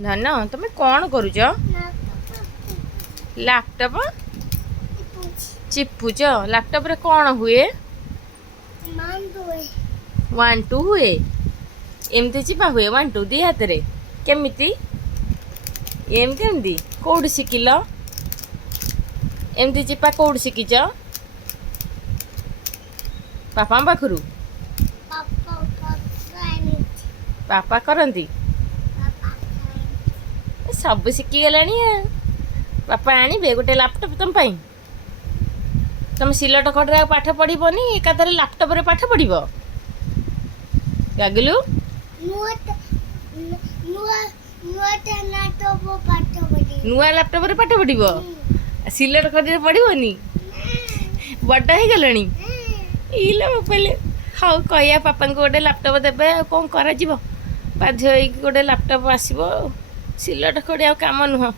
ଧନ ତମେ କ'ଣ କରୁଛ? ଲାପଟପ୍ ଚିପୁଛ? ଲାପଟପରେ କ'ଣ ହୁଏ? 1 2 ହୁଏ। ଏମିତି ଚିପା ହୁଏ 1 2 ଦି ହାତରେ? କେମିତି? ଏମିତି ଏମିତି କେଉଁଠି ଶିଖିଲ? ଏମିତି ଚିପା କେଉଁଠି ଶିଖିଛ? ବାପାଙ୍କ ପାଖରୁ? ବାପା କରନ୍ତି? ସବୁ ଶିଖିଗଲାଣି ଆଉ। ବାପା ଆଣିବେ ଗୋଟେ ଲାପଟପ୍ ତମ ପାଇଁ? ତମେ ସିଲଟ ଖଡ଼ିରେ ଆଉ ପାଠ ପଢ଼ିବନି, ଏକାଥରେ ଲାପଟପରେ ପାଠ ପଢ଼ିବ? ଗାଗୁଲୁ ନୂଆ ଲାପଟପରେ ପାଠ ପଢ଼ିବ? ସିଲଟ ଖଡ଼ିରେ ପଢ଼ିବନି? ବଡ଼ ହେଇଗଲଣି? ଇଲୋ ବୋପାଲୋ। ହଉ କହିବା ପାପାଙ୍କୁ ଗୋଟେ ଲାପଟପ୍ ଦେବେ, ଆଉ କ'ଣ କରାଯିବ? ବାଧ୍ୟ ହେଇକି ଗୋଟେ ଲାପଟପ୍ ଆସିବ ଆଉ। ସିଲଟ ଖଡ଼ି ଆଉ କାମ ନୁହଁ।